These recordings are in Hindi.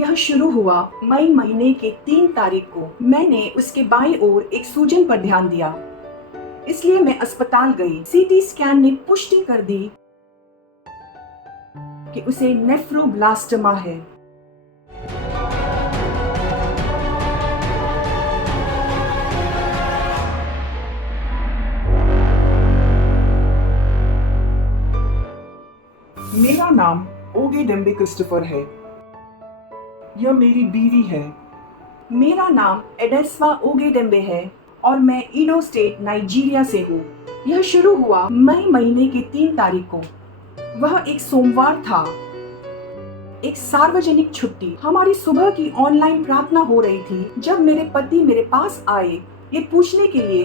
यह शुरू हुआ मई महीने के 3 तारीख को। मैंने उसके बाईं ओर एक सूजन पर ध्यान दिया, इसलिए मैं अस्पताल गई। सीटी स्कैन ने पुष्टि कर दी कि उसे नेफ्रोब्लास्टोमा है। मेरा नाम ओगे डेम्बे क्रिस्टोफर है। यह मेरी बीवी है। मेरा नाम एडेस्वा ओगे डेम्बे है और मैं ईडो स्टेट नाइजीरिया से हूँ। यह शुरू हुआ मई महीने की 3 तारीख को। वह एक सोमवार था, एक सार्वजनिक छुट्टी। हमारी सुबह की ऑनलाइन प्रार्थना हो रही थी जब मेरे पति मेरे पास आए ये पूछने के लिए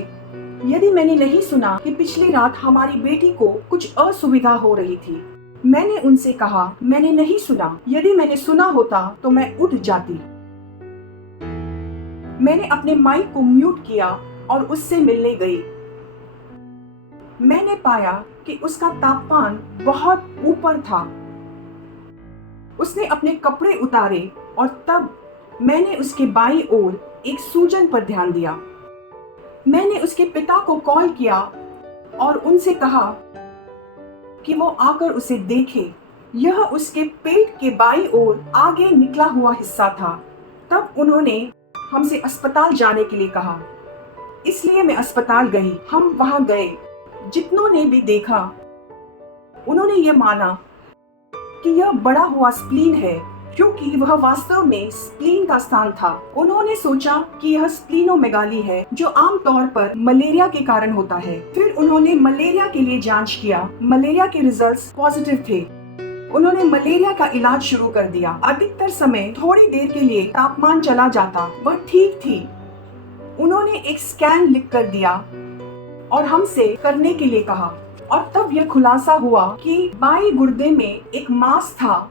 यदि मैंने नहीं सुना कि पिछली रात हमारी बेटी को कुछ असुविधा हो रही थी। मैंने उनसे कहा मैंने नहीं सुना। यदि मैंने सुना होता तो मैं उठ जाती। मैंने अपने माइक को म्यूट किया और उससे मिलने गई। मैंने पाया कि उसका तापमान बहुत ऊपर था। उसने अपने कपड़े उतारे और तब मैंने उसके बाईं ओर एक सूजन पर ध्यान दिया। मैंने उसके पिता को कॉल किया और उनसे कहा कि वो आकर उसे देखे। यह उसके पेट के बाईं ओर आगे निकला हुआ हिस्सा था। तब उन्होंने हमसे अस्पताल जाने के लिए कहा, इसलिए मैं अस्पताल गई। हम वहां गए। जितनों ने भी देखा उन्होंने ये माना कि यह बड़ा हुआ स्प्लीन है, क्योंकि वह वास्तव में स्प्लीन का स्थान था। उन्होंने सोचा कि यह स्प्लीनोमेगाली है, जो आमतौर पर मलेरिया के कारण होता है। फिर उन्होंने मलेरिया के लिए जांच किया। मलेरिया के रिजल्ट्स पॉजिटिव थे। उन्होंने मलेरिया का इलाज शुरू कर दिया। अधिकतर समय थोड़ी देर के लिए तापमान चला जाता, वह ठीक थी। उन्होंने एक स्कैन लिख कर दिया और हमसे करने के लिए कहा, और तब यह खुलासा हुआ कि बाईं गुर्दे में एक मांस था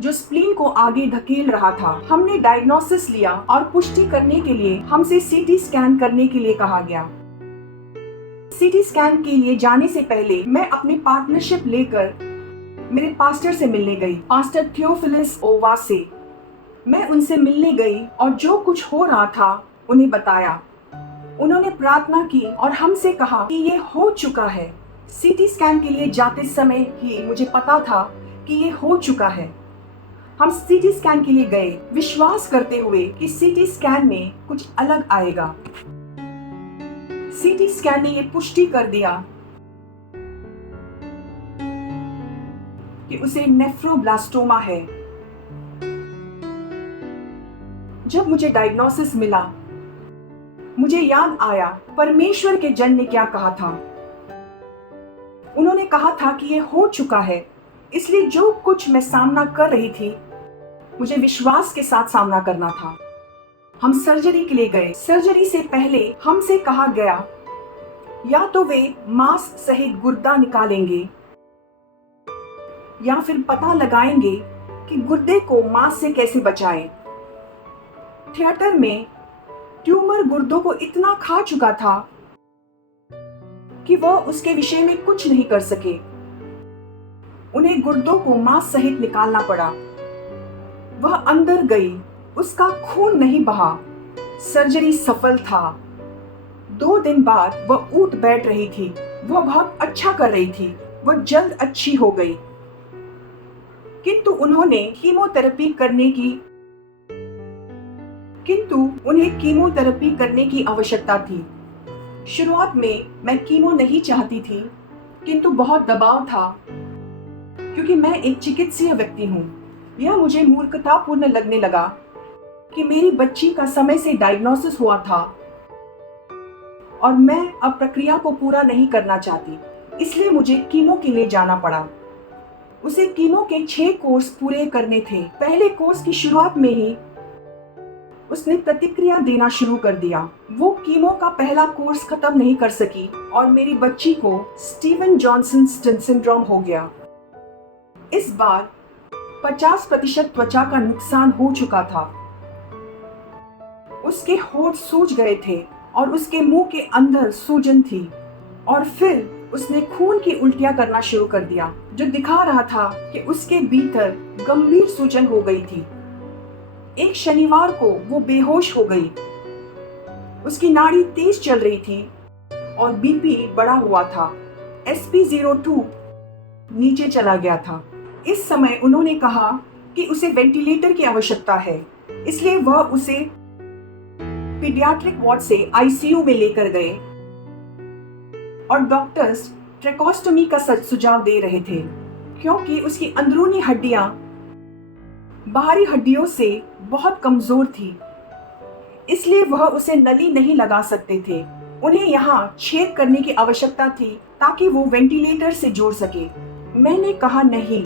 जो स्प्लीन को आगे धकेल रहा था। हमने डायग्नोसिस लिया और पुष्टि करने के लिए हमसे सीटी स्कैन करने के लिए कहा गया। सीटी स्कैन के लिए जाने से पहले मैं अपनी पार्टनरशिप लेकर मेरे पास्टर से मिलने गई, पास्टर थियोफिलिस ओवासे। मैं उनसे मिलने गई और जो कुछ हो रहा था उन्हें बताया। उन्होंने प्रार्थना की और हमसे कहा कि ये हो चुका है। सीटी स्कैन के लिए जाते समय ही मुझे पता था कि ये हो चुका है। हम सीटी स्कैन के लिए गए, विश्वास करते हुए कि सीटी स्कैन में कुछ अलग आएगा। सीटी स्कैन ने यह पुष्टि कर दिया कि उसे नेफ्रोब्लास्टोमा है। जब मुझे डायग्नोसिस मिला, मुझे याद आया परमेश्वर के जन ने क्या कहा था। उन्होंने कहा था कि यह हो चुका है, इसलिए जो कुछ मैं सामना कर रही थी मुझे विश्वास के साथ सामना करना था। हम सर्जरी के लिए गए। सर्जरी से पहले हमसे कहा गया या तो वे मांस सहित गुर्दा निकालेंगे या फिर पता लगाएंगे कि गुर्दे को मांस से कैसे बचाएं। थिएटर में ट्यूमर गुर्दों को इतना खा चुका था कि वह उसके विषय में कुछ नहीं कर सके। उन्हें गुर्दों को मांस सहित निकालना पड़ा। वह अंदर गई, उसका खून नहीं बहा। सर्जरी सफल था। 2 दिन बाद वह उठ बैठ रही थी। वह बहुत अच्छा कर रही थी। वह जल्द अच्छी हो गई, किंतु उन्हें कीमोथेरेपी करने की आवश्यकता थी। शुरुआत में मैं कीमो नहीं चाहती थी, किंतु बहुत दबाव था क्योंकि मैं एक चिकित्सीय व्यक्ति हूँ। यह मुझे मूर्खतापूर्ण लगने लगा कि मेरी बच्ची का समय से डायग्नोसिस हुआ था और मैं अब प्रक्रिया को पूरा नहीं करना चाहती, इसलिए मुझे कीमो के लिए जाना पड़ा। उसे कीमो के 6 कोर्स पूरे करने थे। पहले कोर्स की शुरुआत में ही उसने प्रतिक्रिया देना शुरू कर दिया। वो कीमो का पहला कोर्स खत्म नहीं कर सकी और मेरी बच्ची को स्टीवन जॉनसन सिंड्रोम हो गया। इस बार 50% त्वचा का नुकसान हो चुका था। उसके होंठ सूज गए थे और उसके मुंह के अंदर सूजन थी, और फिर उसने खून की उल्टियां करना शुरू कर दिया, जो दिखा रहा था कि उसके भीतर गंभीर सूजन हो गई थी। एक शनिवार को वो बेहोश हो गई। उसकी नाड़ी तेज चल रही थी और बीपी बढ़ा हुआ था। SP02 नीचे चला गया था। इस समय उन्होंने कहा कि उसे वेंटिलेटर की आवश्यकता है, इसलिए वह उसे पीडियाट्रिक वार्ड से ICU में लेकर गए और डॉक्टर्स ट्रेकोस्टोमी का सुझाव दे रहे थे, क्योंकि उसकी अंदरूनी हड्डियां बाहरी हड्डियों से बहुत कमजोर थी, इसलिए वह उसे नली नहीं लगा सकते थे। उन्हें यहाँ छेद करने की आवश्यकता थी ताकि वो वेंटिलेटर से जोड़ सके। मैंने कहा नहीं,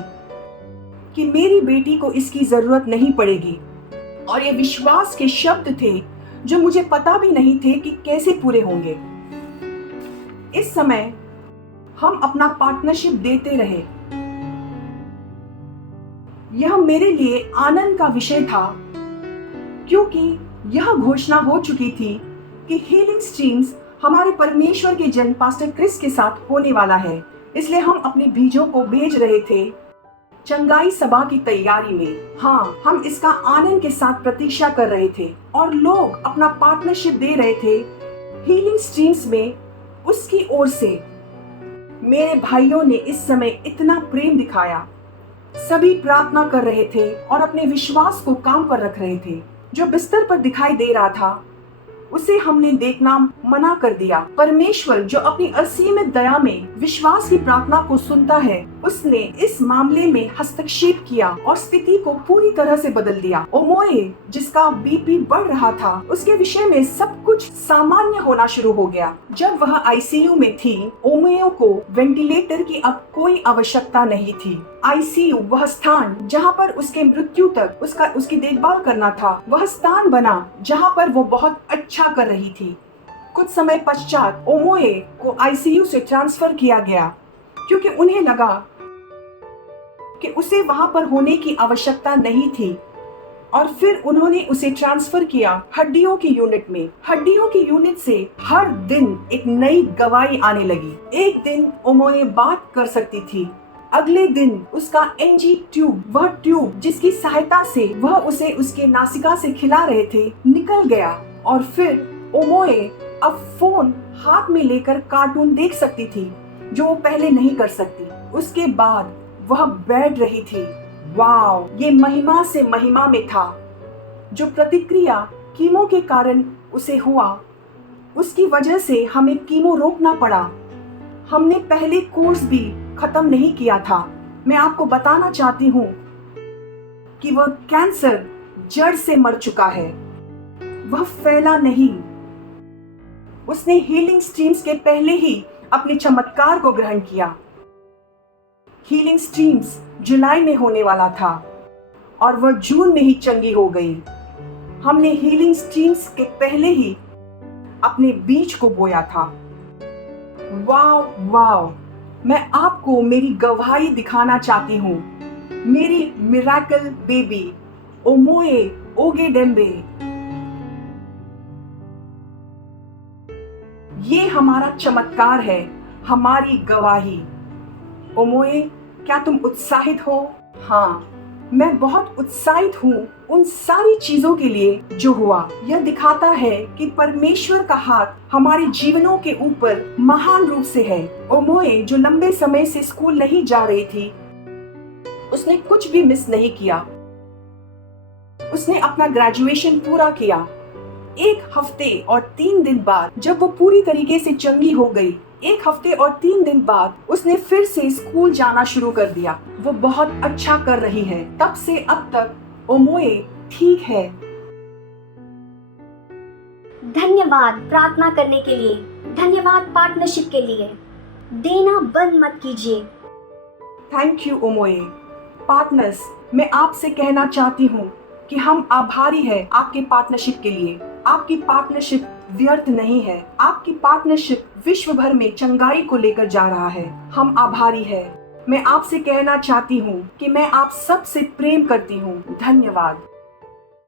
कि मेरी बेटी को इसकी जरूरत नहीं पड़ेगी, और ये विश्वास के शब्द थे जो मुझे पता भी नहीं थे कि कैसे पूरे होंगे। इस समय हम अपना पार्टनरशिप देते रहे। यह मेरे लिए आनंद का विषय था, क्योंकि यह घोषणा हो चुकी थी कि हीलिंग स्ट्रीम्स हमारे परमेश्वर के जन पास्टर क्रिस के साथ होने वाला है। इसलिए हम अपने बीजों को भेज रहे थे चंगाई सभा की तैयारी में। हाँ, हम इसका आनंद के साथ प्रतीक्षा कर रहे थे और लोग अपना पार्टनरशिप दे रहे थे हीलिंग स्ट्रीम्स में उसकी ओर से। मेरे भाइयों ने इस समय इतना प्रेम दिखाया। सभी प्रार्थना कर रहे थे और अपने विश्वास को काम पर रख रहे थे। जो बिस्तर पर दिखाई दे रहा था उसे हमने देखना मना कर दिया। परमेश्वर जो अपनी असीमित दया में विश्वास की प्रार्थना को सुनता है, उसने इस मामले में हस्तक्षेप किया और स्थिति को पूरी तरह से बदल दिया। ओमोए, जिसका बीपी बढ़ रहा था, उसके विषय में सब कुछ सामान्य होना शुरू हो गया। जब वह ICU में थी, ओमोए को वेंटिलेटर की अब कोई आवश्यकता नहीं थी। ICU वह स्थान जहाँ पर उसके मृत्यु तक उसकी देखभाल करना था, वह स्थान बना जहाँ पर वो बहुत अच्छा कर रही थी। कुछ समय पश्चात ओमोए को ICU से ट्रांसफर किया गया, क्योंकि उन्हें लगा कि उसे वहां पर होने की आवश्यकता नहीं थी, और फिर उन्होंने उसे ट्रांसफर किया हड्डियों की यूनिट में। हड्डियों की यूनिट से हर दिन एक नई गवाही आने लगी। एक दिन ओमोए बात कर सकती थी, अगले दिन उसका NG ट्यूब, वह ट्यूब जिसकी सहायता से वह उसे उसके नासिका से खिला रहे थे, निकल गया। और फिर ओमोए अब फोन हाथ में लेकर कार्टून देख सकती थी, जो वो पहले नहीं कर सकती। उसके बाद वह बैठ रही थी। वाव, ये महिमा से महिमा में था। जो प्रतिक्रिया कीमो के कारण उसे हुआ, उसकी वजह से हमें कीमो रोकना पड़ा। हमने पहले कोर्स भी खत्म नहीं किया था। मैं आपको बताना चाहती हूँ कि वह कैंसर जड़ से मर चुका है, वह फैला नहीं। उसने हीलिंग स्ट्रीम्स के पहले ही अपने चमत्कार को ग्रहण किया। हीलिंग स्ट्रीम्स जुलाई में होने वाला था और वह जून में ही चंगी हो गई। हमने हीलिंग स्ट्रीम्स के पहले ही अपने बीज को बोया था। वाव वाव, मैं आपको मेरी गवाही दिखाना चाहती हूँ। मेरी मिरेकल बेबी ओमोए ओगेडेम्बे, ये हमारा चमत्कार है, हमारी गवाही। ओमोए, क्या तुम उत्साहित हो? हाँ, मैं बहुत उत्साहित हूँ उन सारी चीजों के लिए जो हुआ। यह दिखाता है कि परमेश्वर का हाथ हमारे जीवनों के ऊपर महान रूप से है। ओमोए, जो लंबे समय से स्कूल नहीं जा रही थी, उसने कुछ भी मिस नहीं किया। उसने अपना ग्रेजुएशन पूरा किया। 1 हफ्ते और 3 दिन बाद जब वो पूरी तरीके से चंगी हो गई, 1 हफ्ते और 3 दिन बाद उसने फिर से स्कूल जाना शुरू कर दिया। वो बहुत अच्छा कर रही है। तब से अब तक ओमोए ठीक है। धन्यवाद प्रार्थना करने के लिए, धन्यवाद पार्टनरशिप के लिए। देना बंद मत कीजिए। Thank you ओमोए। पार्टनर्स, मैं आपसे कहना चाहती हूँ कि हम आभारी हैं आपके पार्टनरशिप के लिए। आपकी पार्टनरशिप व्यर्थ नहीं है। आपकी पार्टनरशिप विश्व भर में चंगाई को लेकर जा रहा है। हम आभारी हैं। मैं आपसे कहना चाहती हूँ कि मैं आप सब से प्रेम करती हूँ। धन्यवाद।